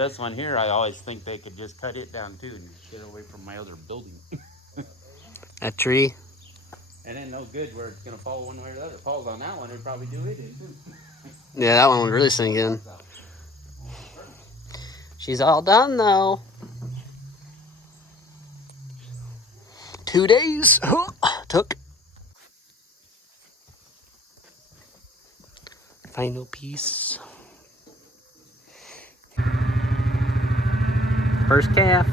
This one here, I always think they could just cut it down too and get away from my other building. That tree? It ain't no good where it's gonna fall one way or the other. If it falls on that one, it'd probably do it in too. Yeah, that one would really sink in. She's all done though. 2 days took. Final piece. First calf. He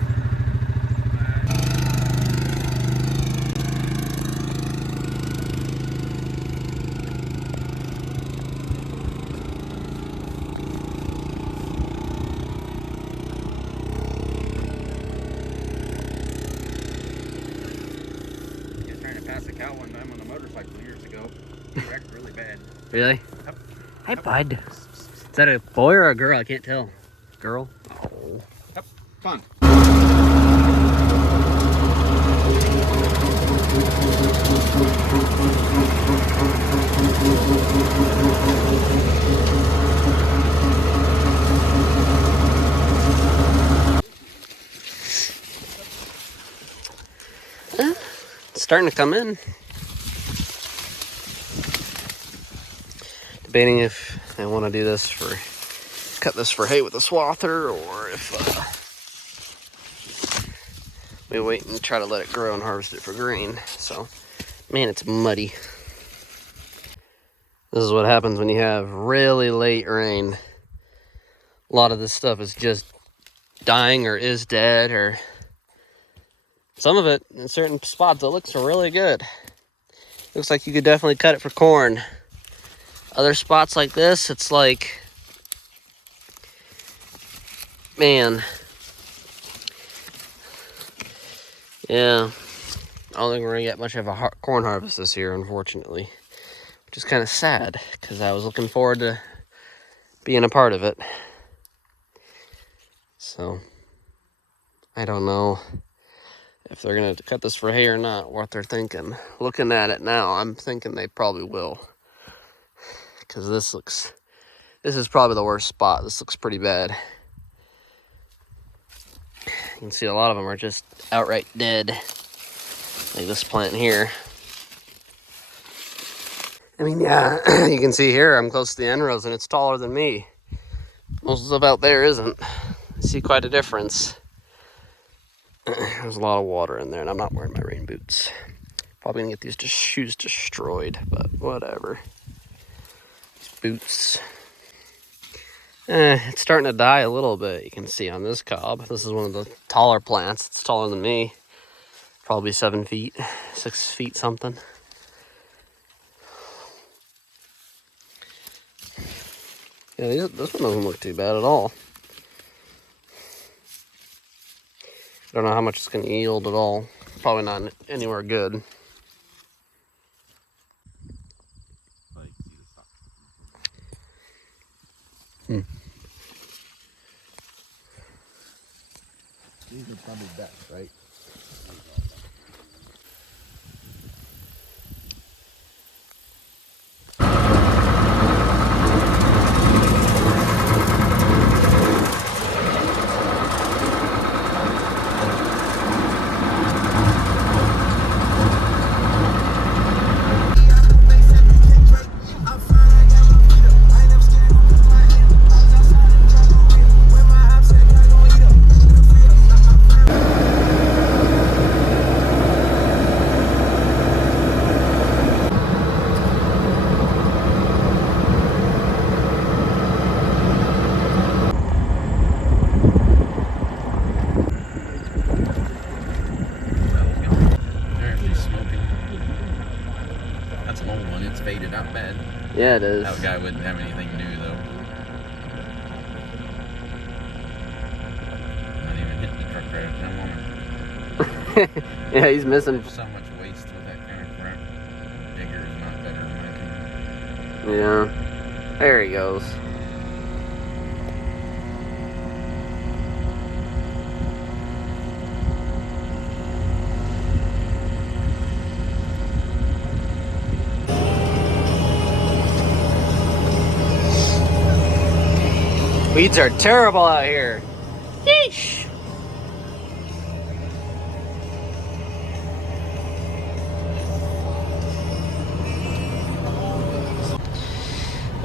was trying to pass a cow one time on a motorcycle years ago. He wrecked really bad. Really? Yep. Hey, bud. Is that a boy or a girl? I can't tell. Girl? Oh. Yep. Fun. It's starting to come in. Debating if I want to do this cut this for hay with a swather, or if we wait and try to let it grow and harvest it for grain. So, man, it's muddy. This is what happens when you have really late rain. A lot of this stuff is just dying or is dead, or some of it in certain spots it looks really good. Looks like you could definitely cut it for corn. Other spots like this, it's like, man, yeah, I don't think we're gonna get much of a corn harvest this year, unfortunately, which is kind of sad because I was looking forward to being a part of it. So I don't know if they're gonna cut this for hay or not, what they're thinking. Looking at it now, I'm thinking they probably will, because this is probably the worst spot. This looks pretty bad. You can see a lot of them are just outright dead, like this plant here. I mean, yeah, you can see here I'm close to the end rows and it's taller than me. Most stuff out there isn't. I see quite a difference. There's a lot of water in there and I'm not wearing my rain boots. Probably gonna get these shoes destroyed, but whatever. These boots. It's starting to die a little bit. You can see on this cob. This is one of the taller plants. It's taller than me. Probably 7 feet, 6 feet something. Yeah, this one doesn't look too bad at all. I don't know how much it's going to yield at all. Probably not anywhere good. These are probably best, right? Faded out bad. Yeah, it is. That guy wouldn't have anything new though. Not even hitting the truck right at that moment. Yeah, he's missing. There's so much waste with that kind of crap. Bigger is not better in my opinion. Yeah. There he goes. Weeds are terrible out here.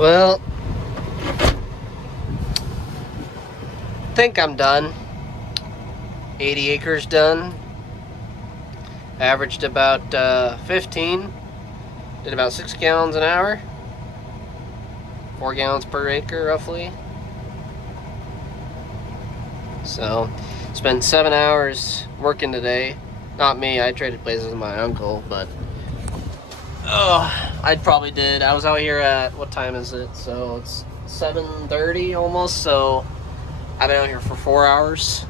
Well, I think I'm done. 80 acres done. Averaged about 15. Did about 6 gallons an hour. 4 gallons per acre, roughly. So, spent 7 hours working today. Not me, I traded places with my uncle, but I probably did. I was out here at, what time is it? So it's 7:30 almost, so I've been out here for 4 hours.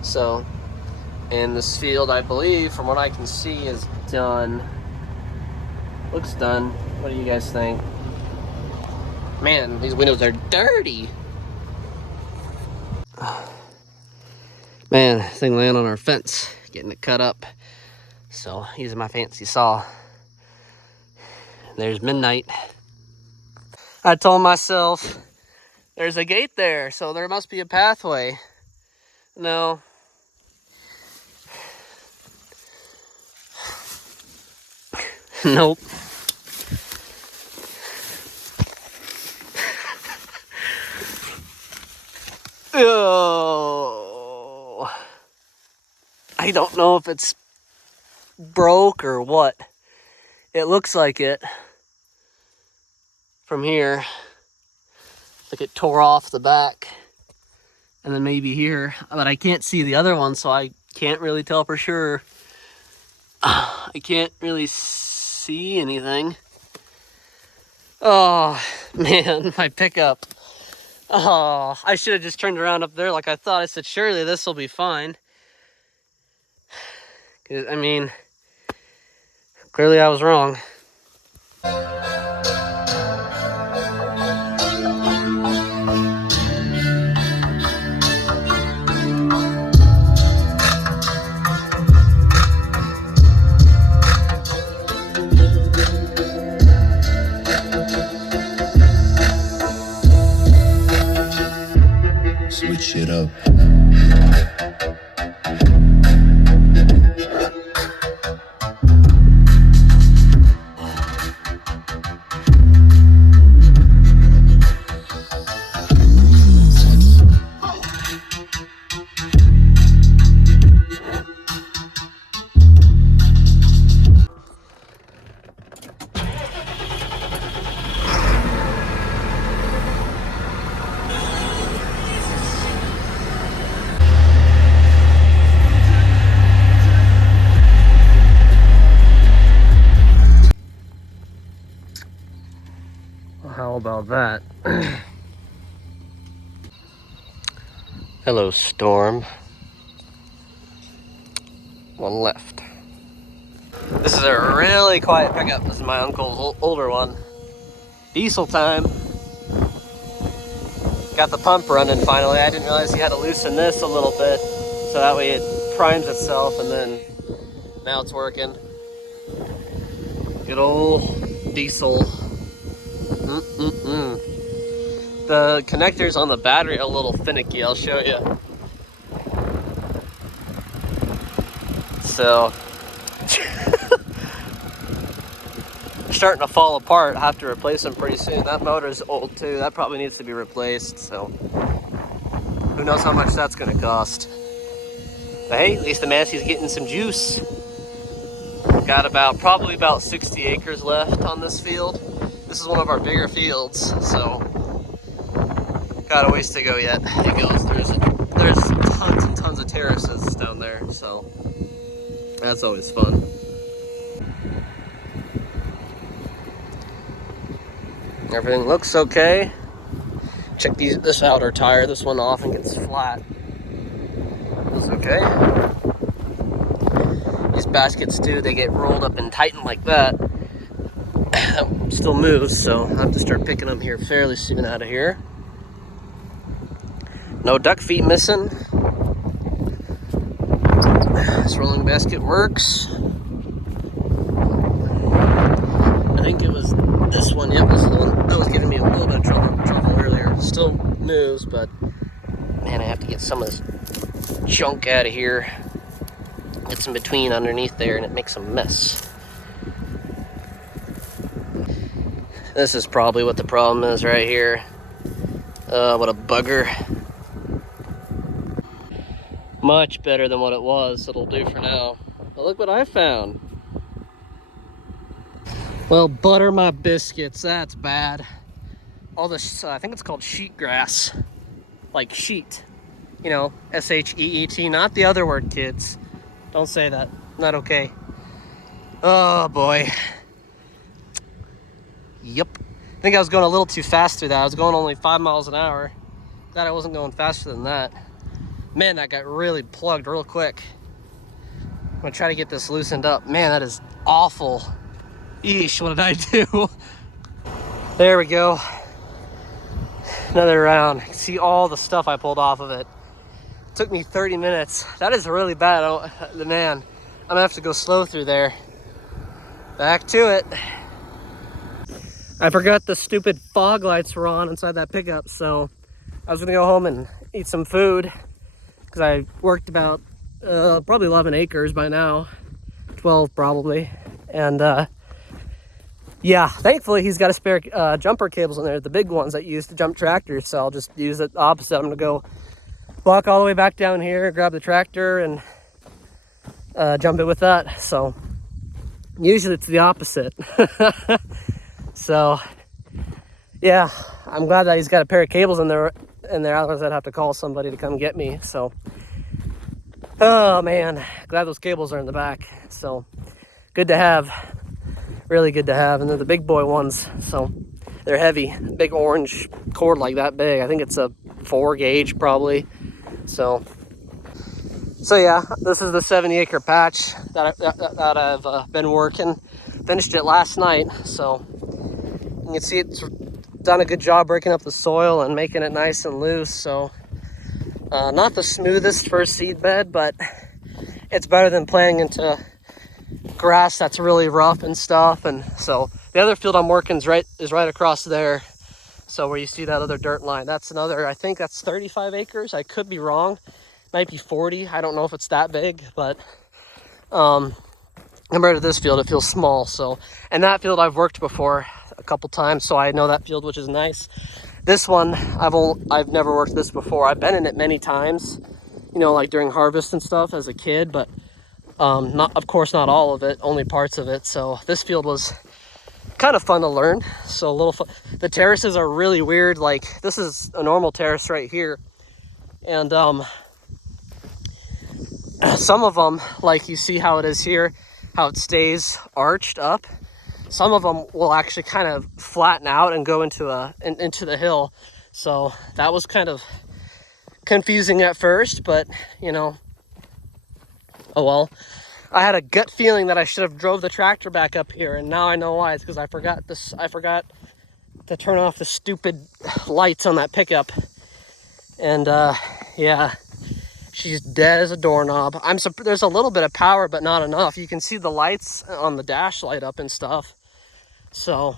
So, and this field, I believe, from what I can see, is done. Looks done. What do you guys think? Man, these windows are dirty. Man, this thing laying on our fence, getting it cut up. So, using my fancy saw. There's midnight. I told myself, there's a gate there, so there must be a pathway. No. Nope. Oh. I don't know if it's broke or what. It looks like it from here. Like it tore off the back. And then maybe here. But I can't see the other one, so I can't really tell for sure. I can't really see anything. Oh, man, my pickup. Oh, I should have just turned around up there like I thought. I said, surely this will be fine. I mean, clearly I was wrong. Switch it up. Well, how about that? Hello, storm. One left. This is a really quiet pickup. This is my uncle's older one. Diesel time. Got the pump running finally. I didn't realize you had to loosen this a little bit so that way it primes itself, and then now it's working. Good old diesel. The connectors on the battery are a little finicky. I'll show you. So they're starting to fall apart. I have to replace them pretty soon. That motor's old too. That probably needs to be replaced. So who knows how much that's going to cost. But hey, at least the Massey's getting some juice. Got probably about 60 acres left on this field. This is one of our bigger fields, so got a ways to go yet. It goes. There's tons and tons of terraces down there, so that's always fun. Everything looks okay. Check this outer tire. This one often gets flat. Looks okay. These baskets too, they get rolled up and tightened like that. Still moves, so I'll have to start picking them here fairly soon out of here. No duck feet missing. This rolling basket works. I think it was this one. Yep, this is the one that was giving me a little bit of trouble earlier. Still moves, but man, I have to get some of this junk out of here. It's in between underneath there, and it makes a mess. This is probably what the problem is right here. What a bugger. Much better than what it was. It'll do for now. But look what I found. Well, butter my biscuits. That's bad. All this, I think it's called sheet grass. Like sheet. You know, S-H-E-E-T. Not the other word, kids. Don't say that. Not okay. Oh, boy. Yep. I think I was going a little too fast through that. I was going only 5 miles an hour. Glad I wasn't going faster than that. Man, that got really plugged real quick. I'm gonna try to get this loosened up. Man, that is awful. Eesh, what did I do? There we go. Another round. See all the stuff I pulled off of it. It took me 30 minutes. That is really bad. Man, I'm gonna have to go slow through there. Back to it. I forgot the stupid fog lights were on inside that pickup, so I was gonna go home and eat some food because I worked about probably 11 acres by now, 12 probably, and yeah, thankfully he's got a spare jumper cables in there, the big ones that you use to jump tractors, so I'll just use it opposite. I'm gonna go walk all the way back down here, grab the tractor, and jump it with that. So usually it's the opposite. So yeah, I'm glad that he's got a pair of cables in there. Otherwise I'd have to call somebody to come get me. So, oh man, glad those cables are in the back. So good to have, really good to have. And they're the big boy ones, so they're heavy. Big orange cord like that big. I think it's a 4 gauge probably. So yeah, this is the 70-acre patch that I've been working. Finished it last night, so you can see it's done a good job breaking up the soil and making it nice and loose. So not the smoothest first seed bed, but it's better than planting into grass that's really rough and stuff. And so the other field I'm working is right across there. So where you see that other dirt line, that's another, I think that's 35 acres. I could be wrong. Might be 40. I don't know if it's that big, but compared to this field, it feels small. So, and that field I've worked before a couple times, so I know that field, which is nice. This one, I've never worked this before. I've been in it many times, you know, like during harvest and stuff as a kid, but not, of course, not all of it, only parts of it. So this field was kind of fun to learn. So a little fun. The terraces are really weird. Like this is a normal terrace right here, and some of them, like you see how it is here, how it stays arched up. Some of them will actually kind of flatten out and go into the hill. So that was kind of confusing at first, but you know, oh well. I had a gut feeling that I should have drove the tractor back up here, and now I know why. It's because I forgot to turn off the stupid lights on that pickup. And yeah, she's dead as a doorknob. There's a little bit of power, but not enough. You can see the lights on the dash light up and stuff. So,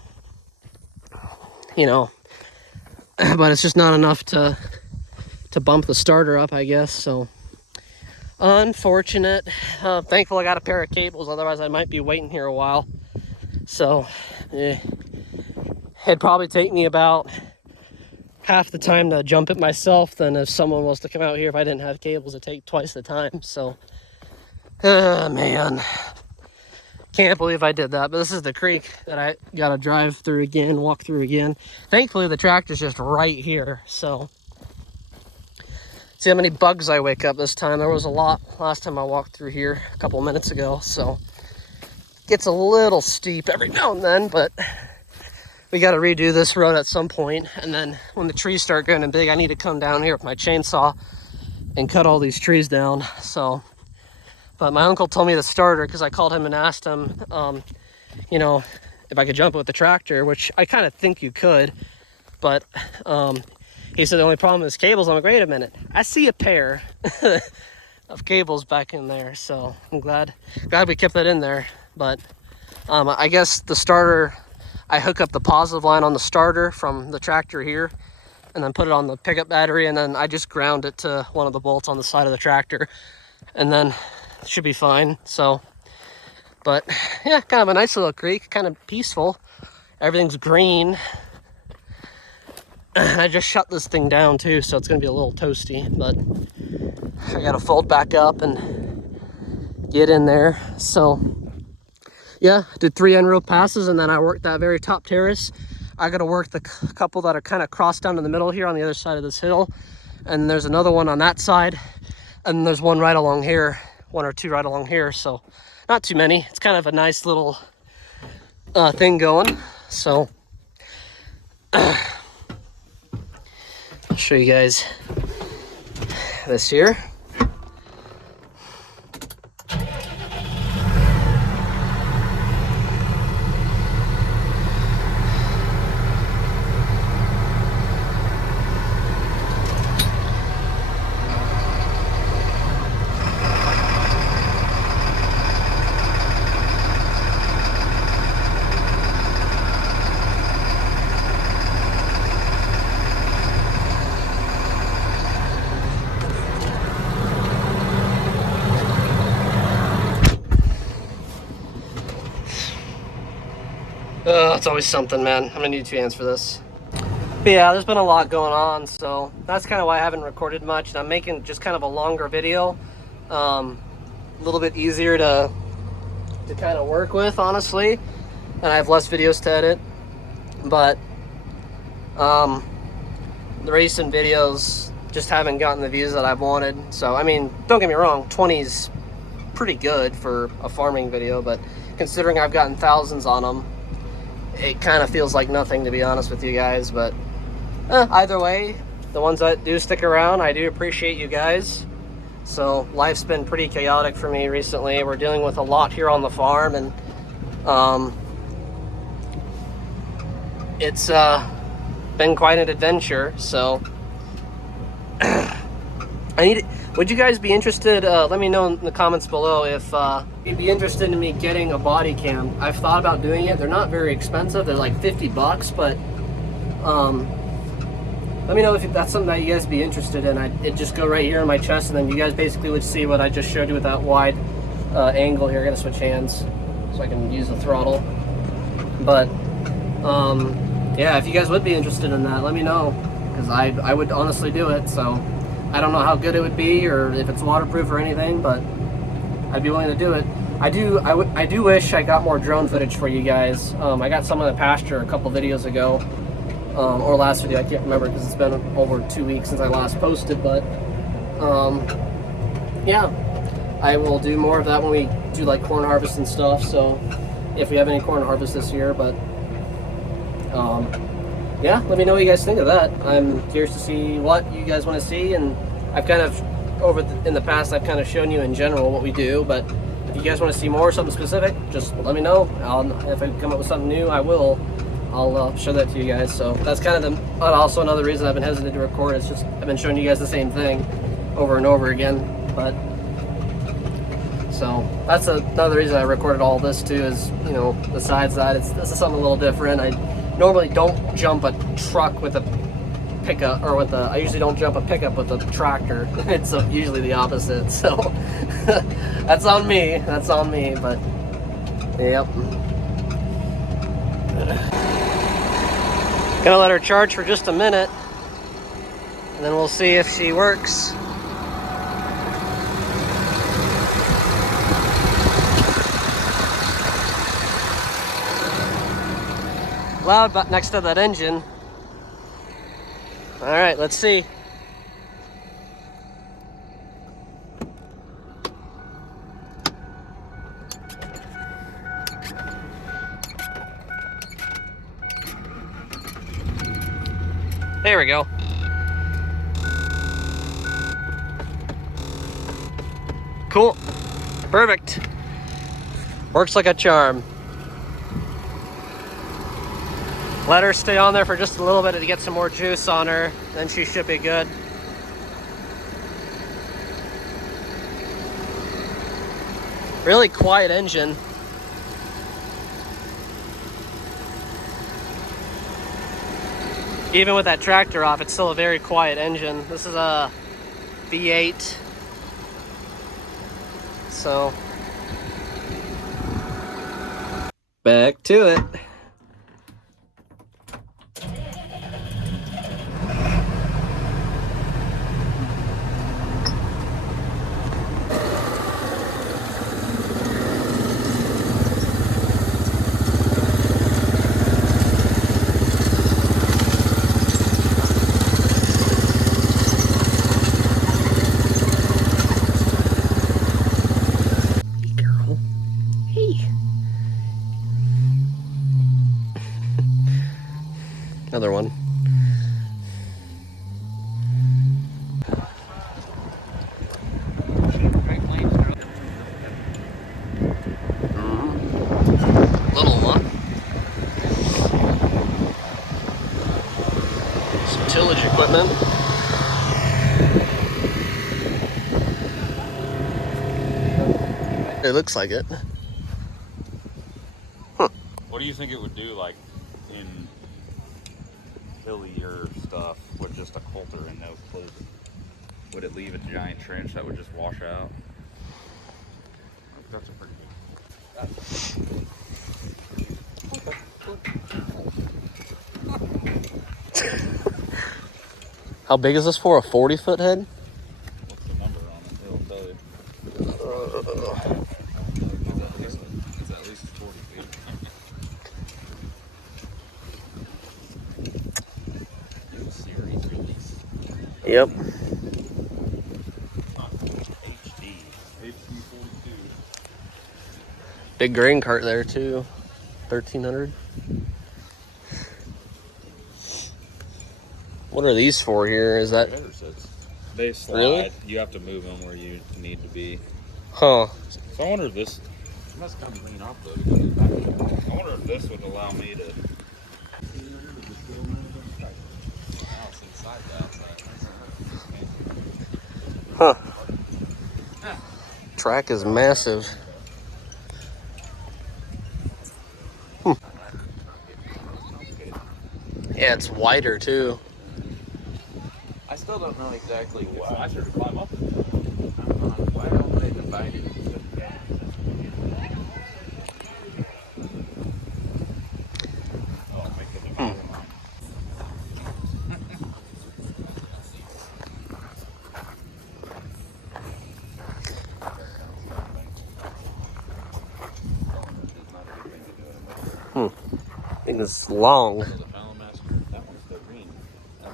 you know, but it's just not enough to bump the starter up, I guess. So, unfortunate. Thankful I got a pair of cables, otherwise I might be waiting here a while. So, it'd probably take me about half the time to jump it myself than if someone was to come out here. If I didn't have cables, it'd take twice the time. So, man, can't believe I did that. But this is the creek that I gotta drive through again, walk through again. Thankfully, the tractor's just right here. So, see how many bugs I wake up this time. There was a lot last time I walked through here a couple minutes ago. So, it gets a little steep every now and then, but we got to redo this road at some point. And then when the trees start getting big, I need to come down here with my chainsaw and cut all these trees down. So, but my uncle told me the starter, because I called him and asked him, you know, if I could jump it with the tractor, which I kind of think you could. But he said the only problem is cables. I'm like, wait a minute, I see a pair of cables back in there. So I'm glad we kept that in there. But I guess the starter, I hook up the positive line on the starter from the tractor here and then put it on the pickup battery, and then I just ground it to one of the bolts on the side of the tractor, and then it should be fine. So, but yeah, kind of a nice little creek, kind of peaceful. Everything's green. I just shut this thing down too, so it's gonna be a little toasty, but I gotta fold back up and get in there. So yeah, did 3 end row passes, and then I worked that very top terrace. I gotta work the couple that are kind of crossed down in the middle here on the other side of this hill, and there's another one on that side, and there's one right along here, 1 or 2 right along here, so not too many. It's kind of a nice little thing going. So I'll show you guys this here. It's always something, man. I'm gonna need 2 hands for this. But yeah, there's been a lot going on, so that's kind of why I haven't recorded much. And I'm making just kind of a longer video, a little bit easier to kind of work with, honestly. And I have less videos to edit. But the recent videos just haven't gotten the views that I've wanted. So I mean, don't get me wrong, 20's pretty good for a farming video, but considering I've gotten thousands on them, it kind of feels like nothing, to be honest with you guys. But either way, the ones that do stick around, I do appreciate you guys. So life's been pretty chaotic for me recently. We're dealing with a lot here on the farm, and it's been quite an adventure. So would you guys be interested, let me know in the comments below if you'd be interested in me getting a body cam. I've thought about doing it. They're not very expensive. They're like 50 bucks, but let me know if that's something that you guys be interested in. It'd just go right here in my chest, and then you guys basically would see what I just showed you with that wide angle here. I gotta switch hands so I can use the throttle. But yeah, if you guys would be interested in that, let me know, because I would honestly do it. So I don't know how good it would be or if it's waterproof or anything, but I'd be willing to do it. I do wish I got more drone footage for you guys. I got some of the pasture a couple videos ago, or last video, I can't remember because it's been over 2 weeks since I last posted, but yeah, I will do more of that when we do like corn harvest and stuff, so if we have any corn harvest this year. But yeah, let me know what you guys think of that. I'm curious to see what you guys want to see, and I've kind of, in the past, I've kind of shown you in general what we do, but if you guys want to see more, something specific, just let me know. If I come up with something new, I'll show that to you guys. So that's kind of also another reason I've been hesitant to record. It's just I've been showing you guys the same thing over and over again. But so that's another reason I recorded all this too, is, you know, besides that, this is something a little different. I normally don't jump a truck with a pickup, or I usually don't jump a pickup with a tractor. It's usually the opposite. So that's on me. But yep. Gonna let her charge for just a minute, and then we'll see if she works. Loud but next to that engine. All right, let's see. There we go. Cool. Perfect. Works like a charm. Let her stay on there for just a little bit to get some more juice on her, then she should be good. Really quiet engine. Even with that tractor off, it's still a very quiet engine. This is a V8. So, back to it. Another one. Little one. Some tillage equipment. It looks like it. Huh. What do you think it would do, like, in hillier stuff with just a coulter and no clip? Would it leave a giant trench that would just wash out? That's a pretty big. How big is this for? A 40-foot head? What's the number on it? It'll tell you. It's at least 40 feet. New series release. Yep. HD 42. Big grain cart there too. 1,300. What are these for here? Is that Better sets. They slide. Really? You have to move them where you need to be. huh? So I wonder if this must come clean off though. Because it's back. I wonder if this would allow me to. Huh? Track is massive. Yeah, it's wider too. I still don't know exactly why. I should climb up. Why don't they divide it? I think it's long. The Fallon Master. That one's still green. That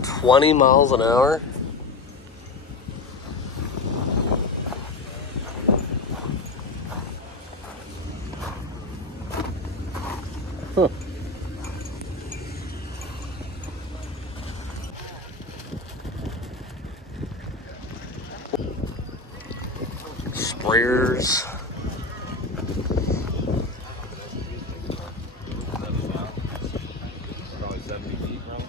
one's 20 miles an hour. Huh. Sprayers. probably 70 feet, probably.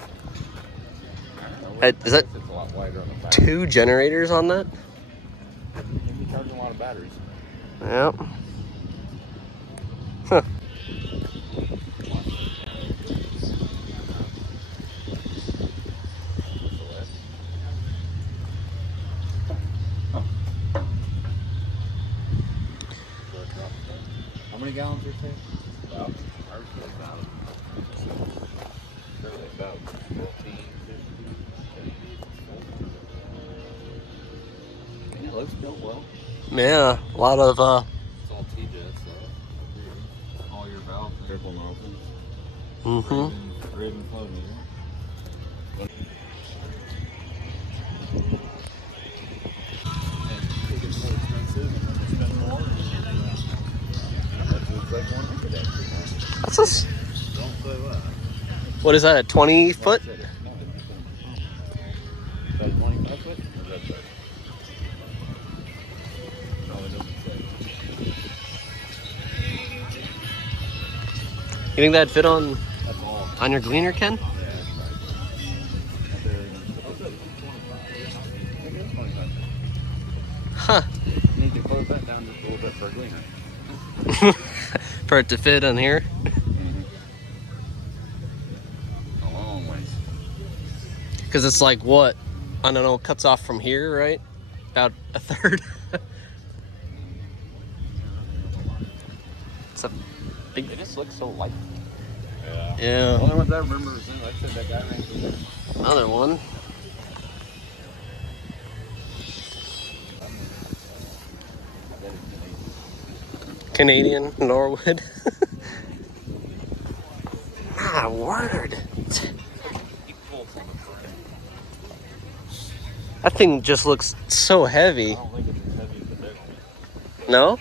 Is that It's a lot wider on the back. 2 generators on that? You'd be charging a lot of batteries. Yep. Huh. How many gallons do you think? About, ours was about, probably about 14, 15. Yeah, it looks built well. Yeah, a lot of It's all T-jets, so all your valves, triple nozzles, raven flow meter. It gets more expensive and then you spend more. Like one What's this? Don't say that. What is that? A 20 foot? No, is that a 25 foot? Or is that 30? No, it doesn't say. You think that'd fit on That's all. your gleaner, Ken? Yeah, that's right. Up there, oh, that's 25. Huh. You need to close that down just a little bit for a gleaner. For it to fit on here. A long ways. Because it's like what? I don't know, cuts off from here, right? About a third. It's a big. They just look so light. Yeah. Yeah. The only ones I remember was, like I said, that guy ran through there. Another one. I bet it's Canadian Norwood. My word. That thing just looks so heavy. I don't think it's as heavy as the big one. No?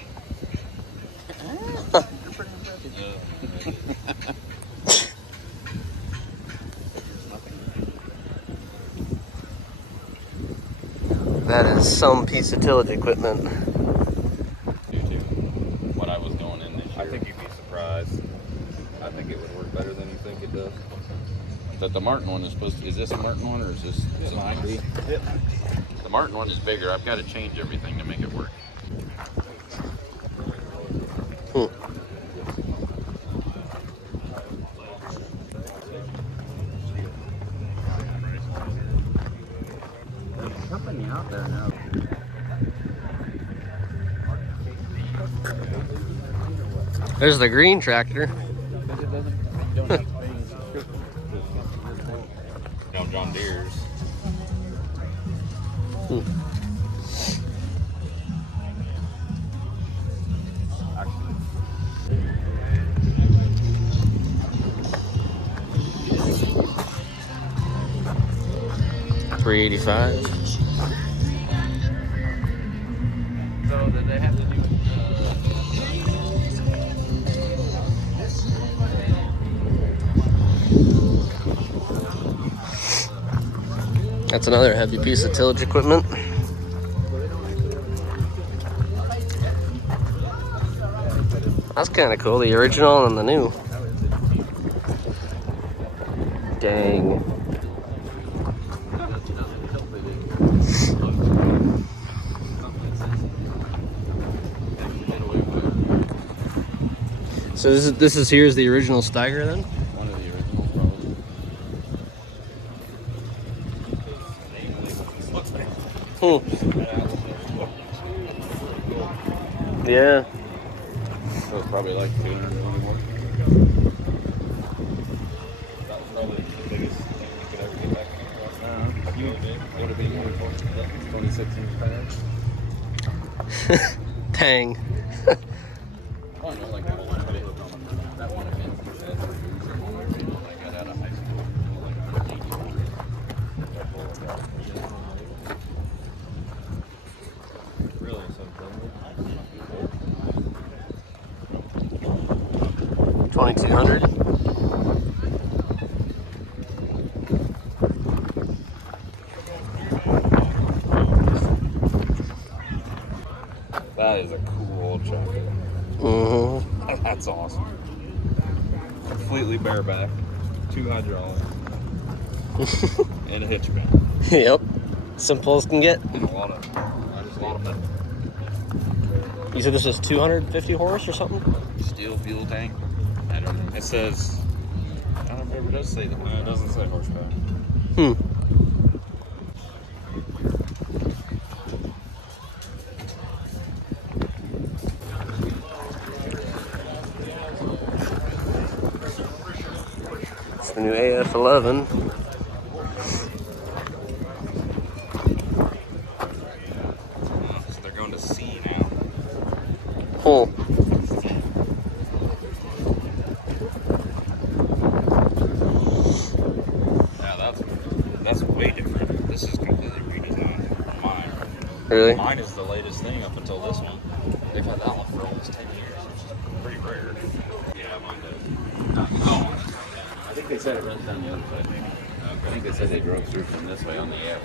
You're pretty impressive. That is some piece of tillage equipment. Do too. What I was going in this year. I think you'd be surprised. I think it would work better than you think it does. But the Martin one is supposed to, is this a Martin one or is this? It might be. The Martin one is bigger. I've got to change everything to make it work. There's company out there now. There's the green tractor. No, John Deere's. $385. So did they have to do That's another heavy piece of tillage equipment. That's kind of cool, the original and the new. Dang. So this is here's the original Steiger then? one of the originals probably? Yeah. So it's probably like 221. That was probably the biggest thing you could ever get back in here. Would have been more than 26 inch tires. Dang. Oh, I know, like that one. That one again. I got out of high school. Really? So 2200. That is a cool old tractor. Mm-hmm. That's awesome. Completely bareback, 2 hydraulics, and a hitch band. Yep. Simple as can get. And a lot of metal. You said this is 250 horse or something? Steel fuel tank. I don't know. It says, I don't know if it does say that. No, it doesn't say horsepower. It's the new AF11. So they're going to C now. Cool. Yeah, that's way different. This is completely redesigned from mine. Really? Mine is the latest thing up until this one. They've had that one for almost 10 years, which is pretty rare. Yeah, mine does. Oh, I think they said it runs down the other side, maybe. I think they said they drove through from this way on the app.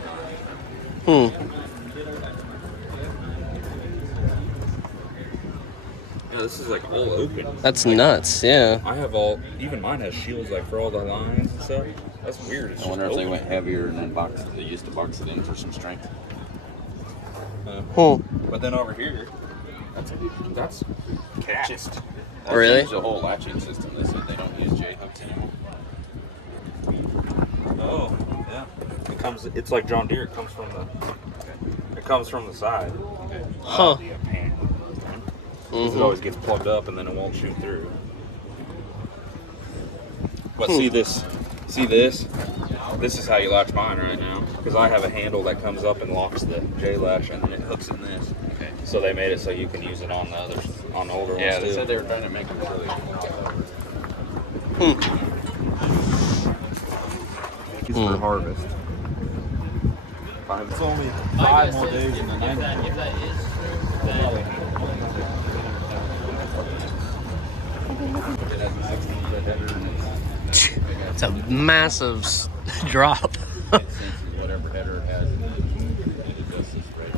Yeah, this is like all open. That's like, nuts, yeah. I have all, even mine has shields like for all the lines and stuff. That's weird. It's I wonder if just they open. went heavier and then they used to box it in for some strength. But then over here, that's cast. That's Really? the whole latching system. They said they don't use J-hooks anymore. Oh, yeah. It's like John Deere. It comes from the side. Huh. Because it always gets plugged up and then it won't shoot through. But see this? This is how you latch mine right now. Because I have a handle that comes up and locks the J-latch and then it hooks in this. Okay. So they made it so you can use it on the others, on the older Yeah, ones they too. said they were trying to make them really For harvest. It's only 5 more days in the 90. It has 60 It's a massive drop. It senses whatever header it has and it adjusts its brake.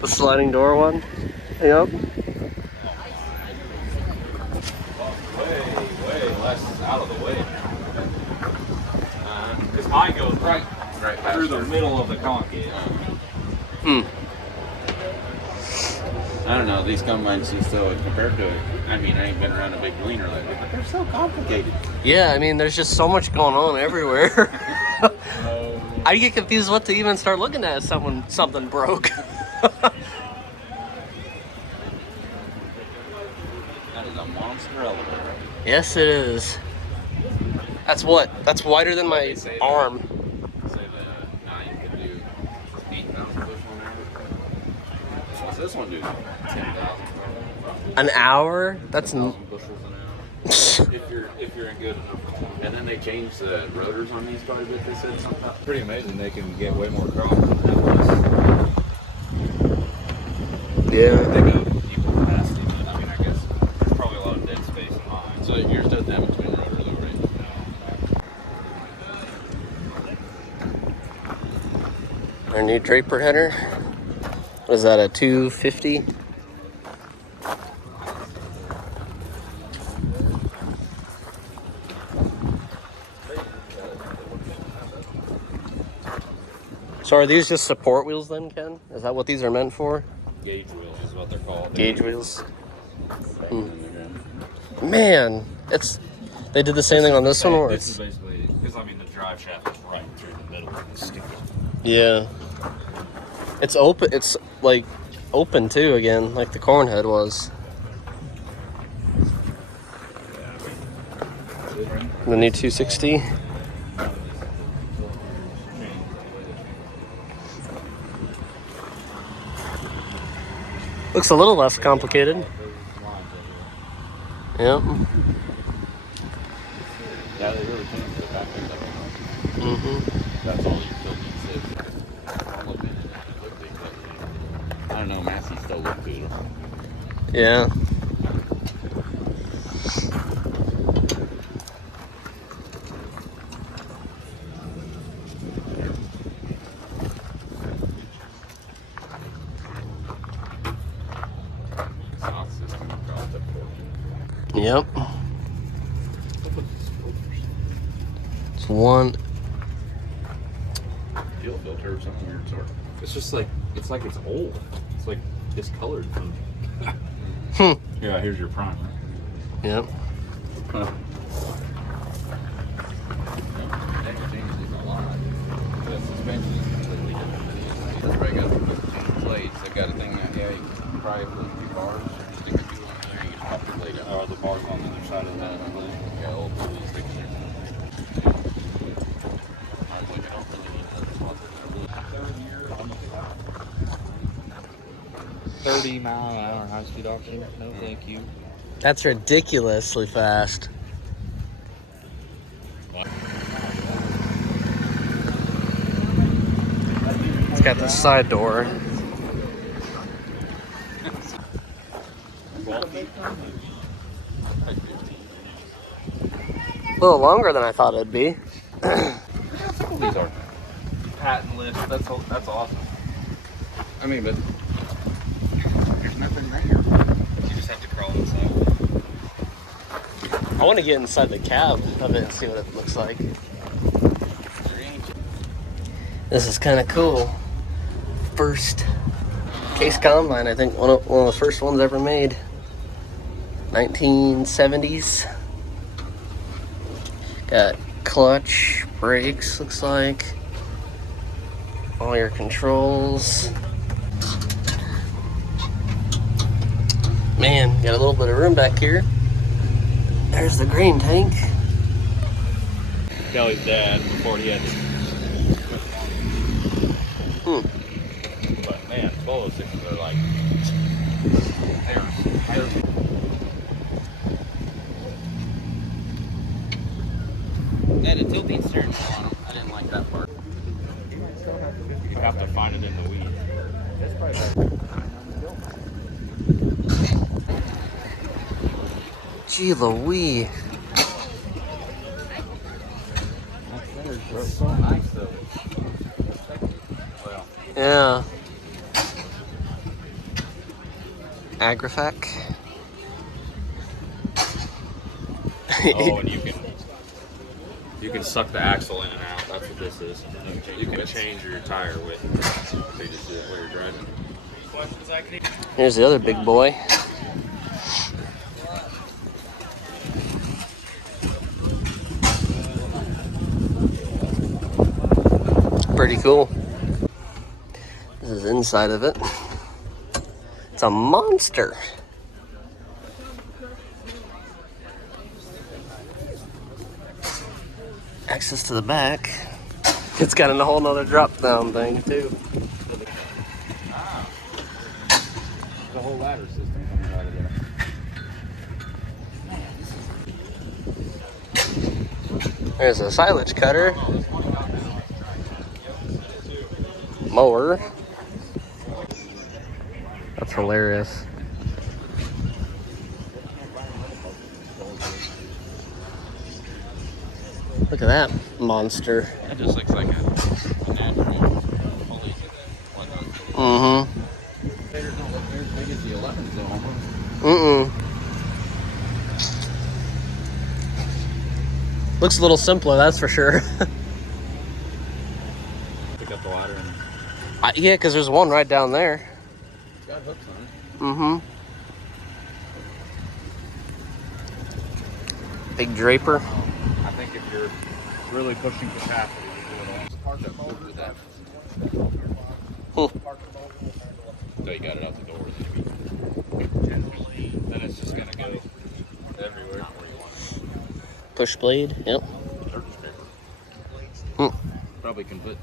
The sliding door one. Yep. Way less out of the way. Because mine goes right through the middle of the concave. I don't know, these combines seem so compared to, I mean, I ain't been around a big gleaner lately, but they're so complicated. Yeah, I mean, there's just so much going on everywhere. I get confused what to even start looking at if something broke. That is a monster elevator. Yes, it is. That's what? That's wider than my arm. Say that 9 could do 8,000 bushel an hour. What's this one do? 10,000. An hour? That's 1,000 bushels an hour. if you're in good enough. And then they changed the rotors on these quite a bit. They said something about pretty amazing. They can get way more crop than that. yeah. They go equal capacity, but I mean, I guess there's probably a lot of dead space in mine. So yours doesn't have between rotor though, right? Our new Draper header. What is that, a 250? So are these just support wheels then, Ken? Is that what these are meant for? Gauge wheels is what they're called. Gauge wheels? Man, they did the same thing on this one, or This is it's... basically, because I mean the drive shaft is right through the middle of the stick. Yeah. It's open, it's like open too again, like the corn head was. The new 260. Looks a little less complicated. Yep. Yeah, they really changed the back end of it. Mm-hmm. That's all you still need to all of it. It looked big, but I don't know, Massey still looked good. Yeah. Sound system across the porch. Yep. It's one. Fuel filter of some weird sort. It's just like it's old. It's like discolored. Yeah, here's your primer. Yep. That changes a lot. The suspension is completely different. That's why I got the blades. I've got a thing that you can pry up those 2 bars. You stick a tool in there, you can pop the blade out. Are the bars on the other side of that? Yeah, all the blades stick in there. I was like, I don't really need that spot. 30-mile-an-hour high-speed option. No, thank you. That's ridiculously fast. It's got the side door. A little longer than I thought it'd be. Some of these are patent list. That's awesome. I mean, but there's nothing there. You just have to crawl inside. I want to get inside the cab of it and see what it looks like. This is kind of cool. First case combine, I think one of the first ones ever made. 1970s. Got clutch, brakes, looks like. All your controls. Man, got a little bit of room back here. There's the grain tank. Kelly's dad before he had to. But man, both those things are like. They had a tilting steering wheel on them. I didn't like that part. You have to find it in the weed. That's probably Gee Louise. It's so nice though. Well, Yeah. Agrifec. oh, and you can suck the axle in and out. That's what this is. You can change your tire width. So you just do it while you're driving. Here's the other big boy. Pretty cool. This is inside of it. It's a monster. Access to the back. It's got a whole nother drop down thing too. The whole ladder system coming out of there. There's a silage cutter. Mower. That's hilarious. Look at that monster. That just looks like a natural pulley. Mm-hmm. There's no look as big as the 11s though. Mm-mm. Looks a little simpler, that's for sure. Pick up the ladder and Yeah, because there's one right down there. it's got hooks on it. Mm-hmm. Big draper. I think if you're really pushing capacity, you do it all. Park that motor with that. Hmm. So you got it out the door. Then it's just gonna go everywhere where you want it. Push blade. Yep. Surface paper. Hmm. Probably can put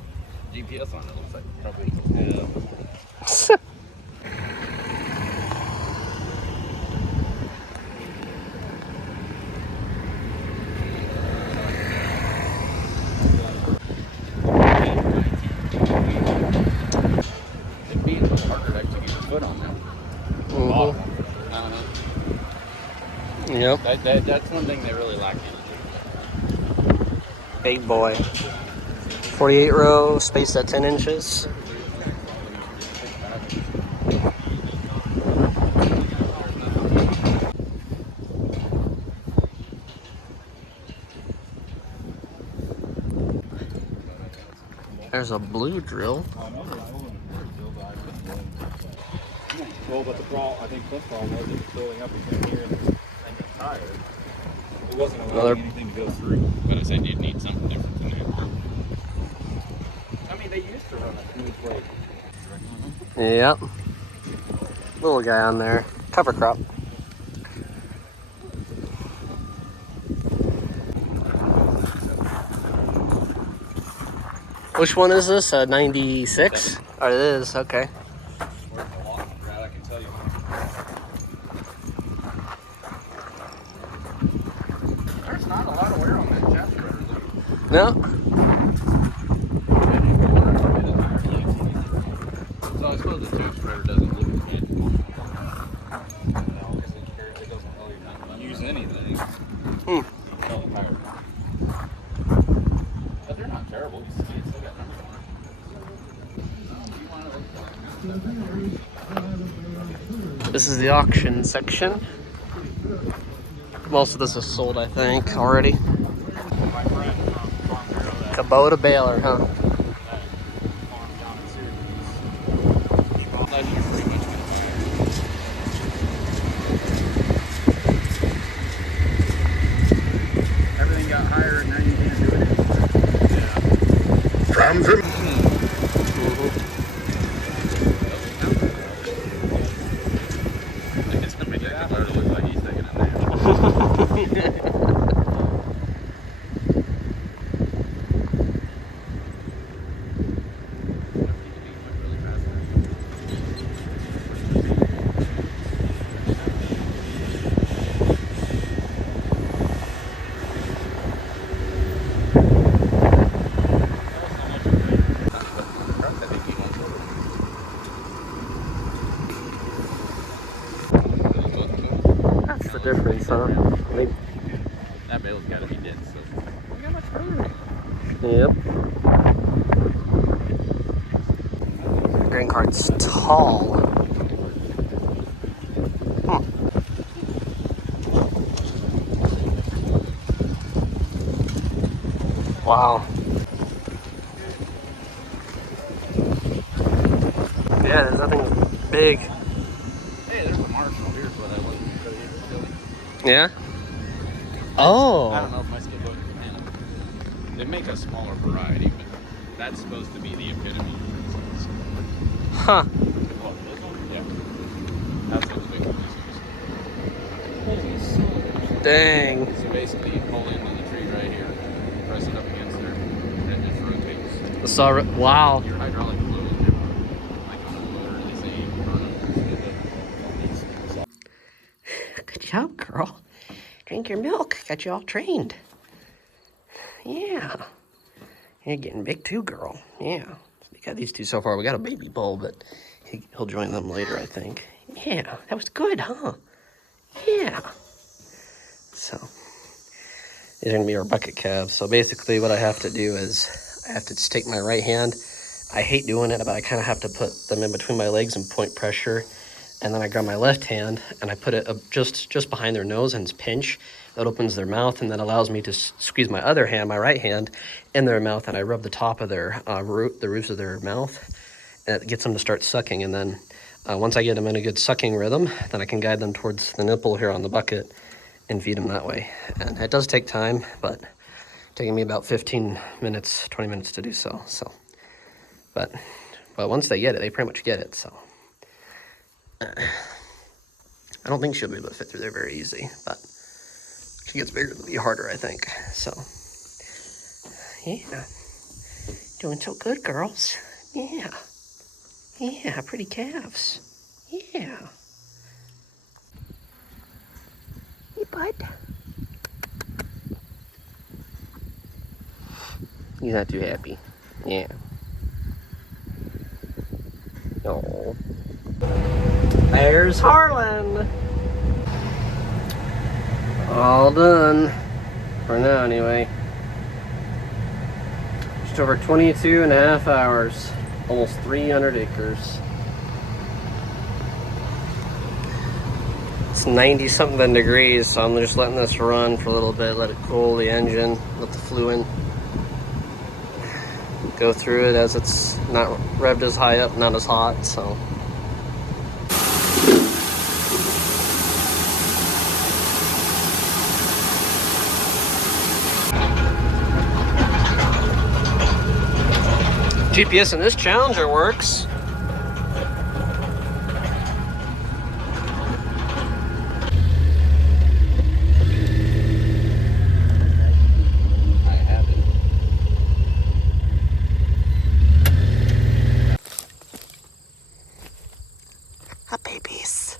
GPS on it. Looks like probably. Yeah. It'd be a little harder to actually get your foot on that. Mhm. Yep. That's one thing they really lack. Big boy. 48 row, spaced at 10 inches. There's a blue drill. Well, but the problem, I think the problem was it was building up between here and the tire. It wasn't allowing anything to go through. But I said you'd need something different than that. I mean, they used to run a smooth blade. Yep. Little guy on there. Cover crop. Which one is this? 96? Oh, it is. Okay. Where's the lock, Brad? I can tell you. There's not a lot of wear on that shaft spreader, though. No. So I suppose the shaft spreader doesn't look as good. No, because it doesn't really use anything. Hmm. But they're not terrible. You still got numbers on them. This is the auction section. Most of this is sold, I think, already. My friend from Kubota baler, huh? Everything got higher and now you can't do it anymore. Yeah. It's gonna make that car look like he's taking a nap. That's the difference, huh? Grain cart's tall. Wow. Yeah, there's nothing big. Hey, there's a Marshall. Here's what I wasn't show you. Yeah? I Oh. don't know if my skid load can handle it. They make a smaller variety, but that's supposed to be the epitome. Huh. Well, this one? Yeah. That's what the big one is. Dang. So basically, you pull into the tree right here, press it up against there, and it just rotates. Wow. Your hydraulic fluid never, like on a motor, they say you burn them. Good job, girl. Drink your milk. Got you all trained. Yeah. You're getting big too, girl. Yeah. We got these two so far. We got a baby bull, but he'll join them later, I think. Yeah. That was good, huh? Yeah. So, these are going to be our bucket calves. So basically what I have to do is I have to just take my right hand. I hate doing it, but I kind of have to put them in between my legs and point pressure. And then I grab my left hand and I put it just behind their nose and pinch. That opens their mouth and that allows me to squeeze my other hand, my right hand, in their mouth, and I rub the top of their the roofs of their mouth, and it gets them to start sucking. And then once I get them in a good sucking rhythm, then I can guide them towards the nipple here on the bucket and feed them that way. And it does take time, but it's taking me about 15 minutes, 20 minutes to do so. But once they get it, they pretty much get it. So. I don't think she'll be able to fit through there very easy, but she gets bigger, it'll be harder, I think. So, yeah. Doing so good, girls. Yeah. Yeah, pretty calves. Yeah. Hey, bud. He's not too happy. Yeah. Oh. There's Harlan. All done. For now, anyway. Just over 22 and a half hours. Almost 300 acres. It's 90 something degrees, so I'm just letting this run for a little bit, let it cool the engine, let the fluid go through it as it's not revved as high up, not as hot, so. GPS in this Challenger works. I have it. Hi, babies.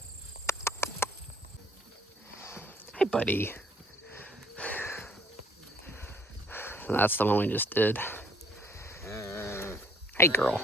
Hi, buddy. That's the one we just did. Hey, girl.